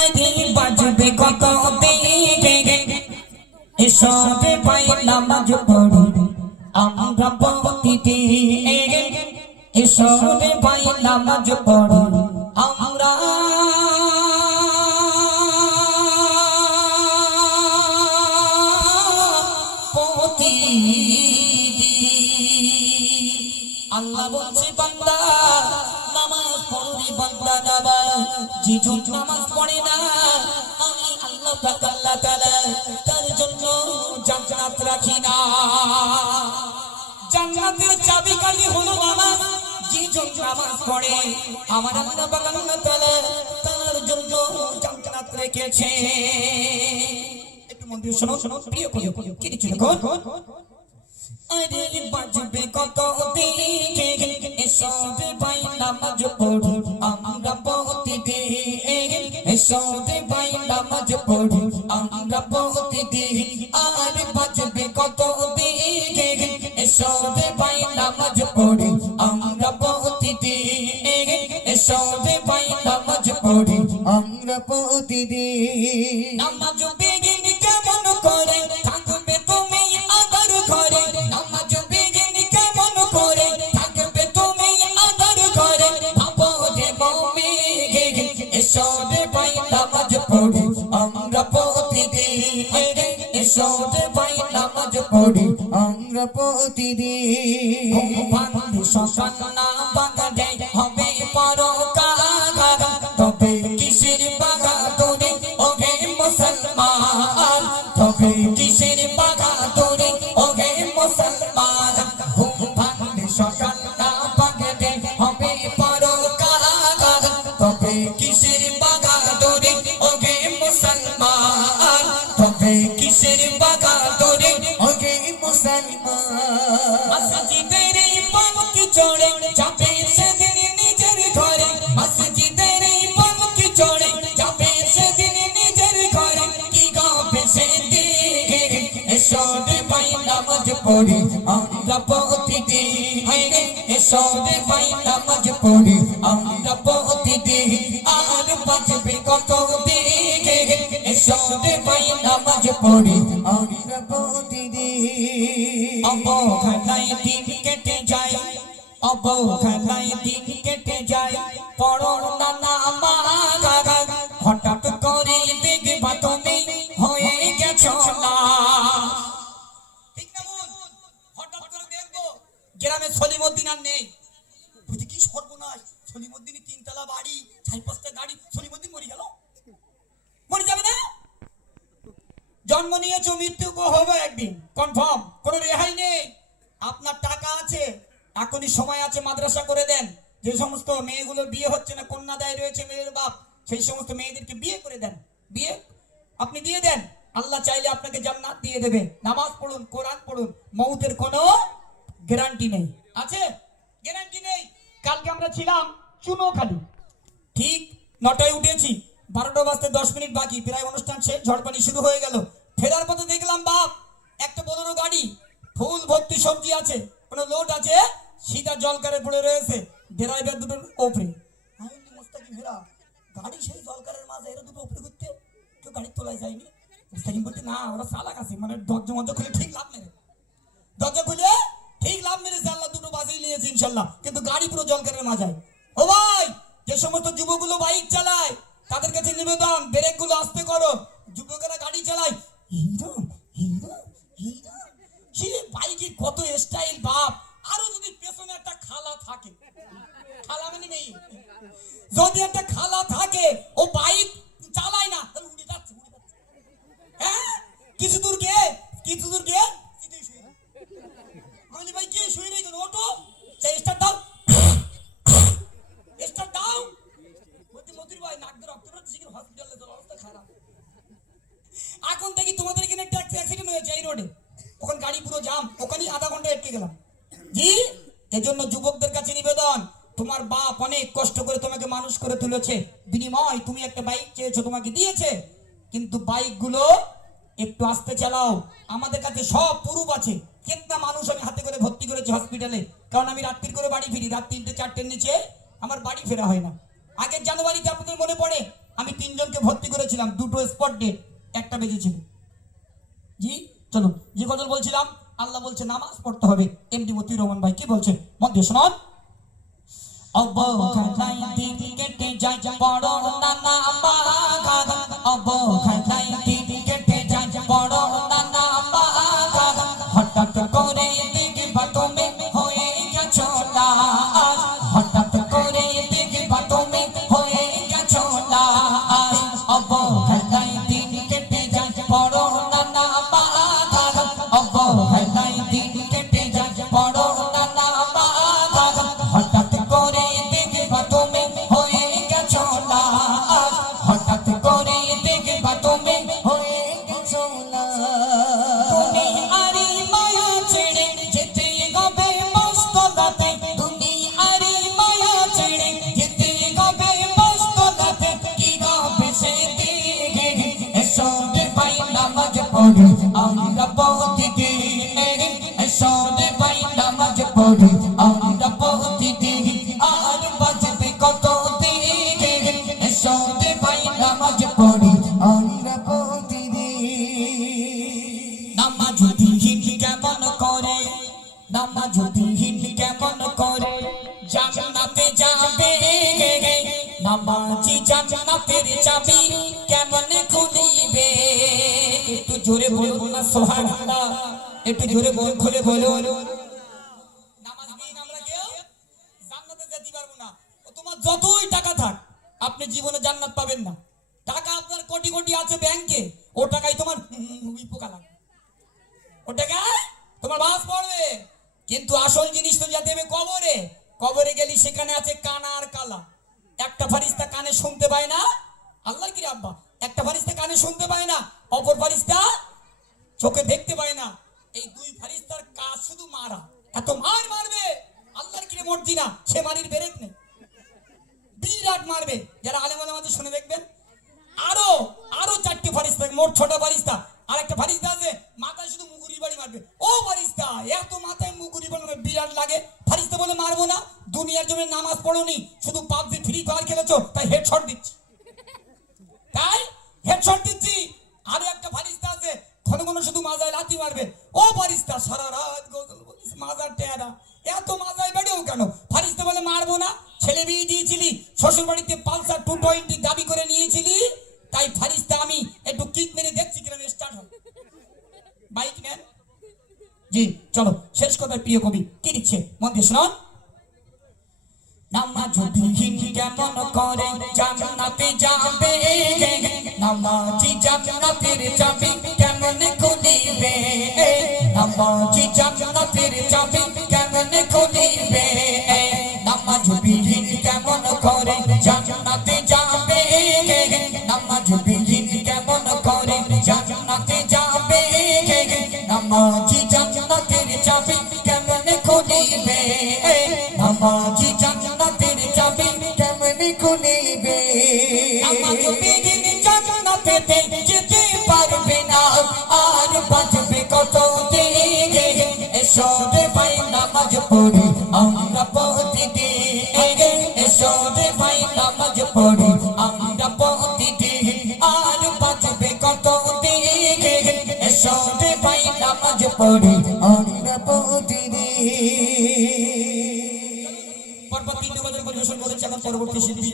আরে বাজবে কত দিকে এসবে পাই নামাজ পড়ি আমরা প্রতিদিন এসবে পাই নামাজ পড়ি আমরা আল্লাহ বলছে বান্দা নামাজ পড়ে বান্দা নামাজ যে নামাজ পড়ে না আমি আল্লাহ পাক আল্লাহ তাআলা তার জন্য জান্নাত রাখি না। জান্নাতের চাবিকাঠি হলো নামাজ। যে নামাজ পড়ে আমার আল্লাহ পাক আল্লাহ তাআলা তার জন্য জান্নাত রেখেছে। একটু মন দিয়ে শোনো শোনো প্রিয় প্রিয় কি কিছু দেখো। আরে বাজবে কত দিকে এসবে পাই নামাজ পড়ি আমরা প্রতিদিন এসবে পাই নামাজ পড়ি আমরা প্রতিদিন। আরে বাজবে কত দিকে এসবে পাই নামাজ পড়ি আমরা প্রতিদিন এসবে পাই নামাজ পড়ি আমরা প্রতিদিন। নামাজ বেগিন কেমন করে থাকবে তুমি আবার ঘরে নামাজ বেগিন কেমন করে থাকবে তুমি আবার ঘরে ভাবো যে মুমিন এসবে পাই নামাজ পড়ি আমরা প্রতিদিন এসবে পাই নামাজ পড়ি আমরা প্রতিদিন। ভাঙলে সকাল না বাগানে হবে পরকাল তবে কিসের বাগাদুরি ওহে মুসলমান তবে কিসের বাগাদুরি ওহে মুসলমান। ভাঙলে সকাল না বাগানে হবে পরকাল তবে কিসের বাগাদুরি ওহে মুসলমান তবে কিসের বাগাদুরি ওহে মুসলমান। মসজিদের পালকি চড়ে যাবে সেদিন নিজের ঘরে মসজিদের পালকি চড়ে যাবে সেদিন নিজের ঘরে কি গাবে সেদিন এসবে পাই নামাজ পড়ি আমরা প্রতিদিন এসবে পাই নামাজ পড়ি আমরা প্রতিদিন। আর বাজবে কত দিকে এসবে পাই নামাজ পড়ি আমরা প্রতিদিন। অবহেলায় দিন কেটে যায় অবহেলায় দিন কেটে যায় পড়ো না নামাজ হঠাৎ করে দেখবা তুমি হয়ে গেছো না। ঠিক না বল? হঠাৎ করে দেখবো গ্রামে সলিমউদ্দিন আর নেই। বুঝি কি সর্বনাশ সলিমউদ্দিনের তিনতলা বাড়ি 4-5টা গাড়ি সলিমউদ্দিন মরে গেল। মরে যাবে না? জন্ম নিয়েছো মৃত্যু হবে একদিন কনফার্ম কোনো রেহাই নেই। আপনার টাকা আছে এখনই সময় আছে মাদ্রাসা করে দেন। যে সমস্ত মেয়েগুলোর বিয়ে হচ্ছে না কন্যাদায় রয়েছে মেয়ের বাপ সেই সমস্ত মেয়েদেরকে বিয়ে করে দেন। বিয়ে আপনি দিয়ে দেন আল্লাহ চাইলে আপনাকে জান্নাত দিয়ে দেবে। নামাজ পড়ুন কোরআন পড়ুন মউতের কোনো গ্যারান্টি নেই আছে গ্যারান্টি নেই। কালকে আমরা ছিলাম চুনোখালি ঠিক 9টায় উঠেছি 12টা বাজতে 10 মিনিট বাকি প্রায় অনুষ্ঠান শেষ ঝড়পানি শুরু হয়ে গেল। ফেরার পথে দেখলাম বাপ একটা বোলেরো গাড়ি ফুল ভর্তি সবজি আছে কোনো লোড আছে সিধা জলকারে পড়ে রয়েছে ড্রাইভার দুটোর ওপরে। আমি বলি মুস্তাকিম হেরা গাড়ি সেই জলকারের মাঝে এরা দুটো ওপরে ঘুরতে কেউ গাড়ি তোলায় যায়নি। মুস্তাকিম বলতে না ওরা চালাক আছে মানে দরজা মধ্যে খুলে ঠিক লাভ মেরে দরজা খুলে ঠিক লাভ মেরেছে আল্লাহ দুটো বাজিয়ে নিয়েছে ইনশাল্লাহ কিন্তু গাড়ি পুরো জলকারের মাঝায়। ও ভাই যে সমস্ত যুবকগুলো বাইক চালায় তাদের কাছে নিবেদন ব্রেক গুলো আস্তে করো। যুবকেরা গাড়ি চালায় হিরম হিরম হিরম সে বাইকে কত স্টাইল বাপ। আরো যদি পেছনে একটা খালা থাকে খালা মানে নেই যদি একটা খালা থাকে ও বাইক চালায় না উড়ে যাচ্ছে হ্যাঁ কিছু দূর গিয়ে আমি ভাই কি শুয়ে নেই অটো স্টার্ট দাও স্টার্ট দাও মতির ভাই নাক দিয়ে রক্ত বেরোচ্ছে হসপিটালে তোর অবস্থা খারাপ। এখন দেখি তোমাদের এখানে ট্যাক্সি অ্যাক্সিডেন্ট হয়েছে এই রোডে ওখানে গাড়ি পুরো জাম ওখানেই আধা ঘন্টা আটকে গেলাম। জি এজন্য যুবকদের কাছে নিবেদন তোমার বাপ অনেক কষ্ট করে তোমাকে মানুষ করে তুলেছে বিনিময় তুমি একটা বাইক চেয়েছো তোমাকে দিয়েছে কিন্তু বাইকগুলো একটু আস্তে চালাও। আমাদের কাছে সব প্রুফ আছে কেতনা মানুষ আমি হাতে করে ভর্তি করেছি হসপিটালে কারণ আমি রাত্রির করে বাড়ি ফিরি রাত 3টে 4টের নিচে আমার বাড়ি ফেরা হয় না। আগের জানুয়ারিতে আপনাদের মনে পড়ে আমি 3 জনকে বাড়িতে ভর্তি করেছিলাম, দুটো স্পট ডেট, একটা বেজেছিল। জি চলো, যে গজল বলছিলাম, আল্লাহ বলছে নামাজ পড়তে হবে। এমডি মতিউর রহমান ভাই কি বলছে মন দিয়ে শোনান। অবখানায় দিন কেটে যায় বড় নানা বাগান, অবখানায় দিন কেটে যায় বড় নানা বাগান, হঠাৎ করে দেখবা তুমি হয়ে গেছো লাল, হঠাৎ করে দেখবা তুমি হয়ে গেছো লাল, অবখানায় দিন কেটে যায় বড় নানা বাগান, অবখানায় দিন কেটে যায় বড় নানা বাগান, হঠাৎ করে দেখবা তুমি হয়ে গেছো লাল, হঠাৎ করে দেখবা তুমি হয়ে গেছো লাল, দুনিয়ারি মায়া ছেড়ে যেতে হবে মস্তলাতে, দুনিয়ারি মায়া ছেড়ে যেতে হবে মস্তলাতে, কি হবে সেদিকে এসো রে ভাই নামাজ পড়ি আমরা প্রতিদিন, এসো রে ভাই নামাজ পড়ি আমরা প্রতিদিন, আর বাজবে কত দিন, এসো রে ভাই নামাজ পড়ি আমরা প্রতিদিন। নামাজ বিহীন কেমন করে, নামাজ বিহীন কেমন করে জান্নাতে যাবে, নামাজি জান্নাতের চাবি কেমন খুলিবে, একটু জোরে বলুন না সুবহানাল্লাহ, একটু জোরে খুলে বলুন। নামাজ বিহীন আমরা কেউ জান্নাতে যেতে পারবো না। ও তোমার যতই টাকা থাক আপনি জীবনে জান্নাত পাবেন না। টাকা আপনার কোটি কোটি আছে ব্যাংকে, ও টাকাই তোমার পোকা লাগবে, ও টাকায় তোমার বাস পড়বে, কিন্তু আসল জিনিস তো যেতে হবে কবরে। কবরে গেলি সেখানে আছে কানা আর কালা, একটা ফারিস্তা কানে শুনতে পায় না, আল্লাহর কি আব্বা, একটা ফারিস্তা কানে শুনতে পায় না, অপর ফারিস্তা চোখে দেখতে পায় না, এই দুই ফারিস্তার কাজ শুধু মারা, এত মার মারবে আল্লাহর কি মর্জি না, সে মারির বেরেক নেই, বিরাট মারবে। যারা আলেম ওলামা শুনে দেখবেন, আরো আরো চারটি ফারিস্তা, মোট 6টা ফারিস্তা, আর একটা ফারিস্তা আছে মাথায় শুধু মুগুরি বাড়ি মারবে, ও ফারিস্তা এত মাথায় মুগুরি বাড়ি বিরাট লাগে, ফারিস্তা বলে মারবো না, দুনিয়ার জন্য নামাজ পড়োনি, শুধু পাবজি ফ্রি ফায়ার খেলেছো তাই হেডশট দিচ্ছি, তাই হেডশট দিচ্ছি। আরো একটা ফারিস্তা আছে ঘন ঘন শুধু মাজায় লাথি মারবে, ও ফারিস্তা সারা রাত গজল বলিস মাজার টেরা, এত মাজায় বেড়েও কেন, ফারিস্তা বলে মারবো না, ছেলে বিয়ে দিয়েছিলি, শ্বশুর বাড়িতে পালসার 220 দাবি করে নিয়েছিলি, তাই ফারিস্তা আমি একটু কিক মেরে দেখছি কিরকম স্টার্ট হয়, বাইক নেন। জি চলো, শেষ কথা প্রিয় কবি কি দিচ্ছে মন দিয়ে শুনুন। নামাজ বিহীন কেমন করে জান্নাতে যাবে, নামাজি জান্নাতের চাবি কেমন খুলিবে, নামাজি জান্নাতের চাবি কেমন খুলিবে, নামাজ বিহীন কেমন করে জান্নাতে যাবে, নামাজ বিহীন কেমন করে জান্নাতে যাবে, নামাজি জান্নাতের চাবি কেমন খুলিবে, নামাজি জান্নাতের চাবি কেমন খুলিবে, নামাজ বিহীন জান্নাতে যেতে পারবে না, আর বাঁচবে কত দিন, এসো রে ভাই নামাজ পড়ি আমরা প্রতিদিন, এসো রে ভাই নামাজ পড়ি আমরা প্রতিদিন, আর বাঁচবে কত দিন, এসো রে ভাই নামাজ পড়ি আমরা প্রতিদিন। পরপর 3টি গজল পরিবেশন করেছে এখন পরবর্তী শিল্পী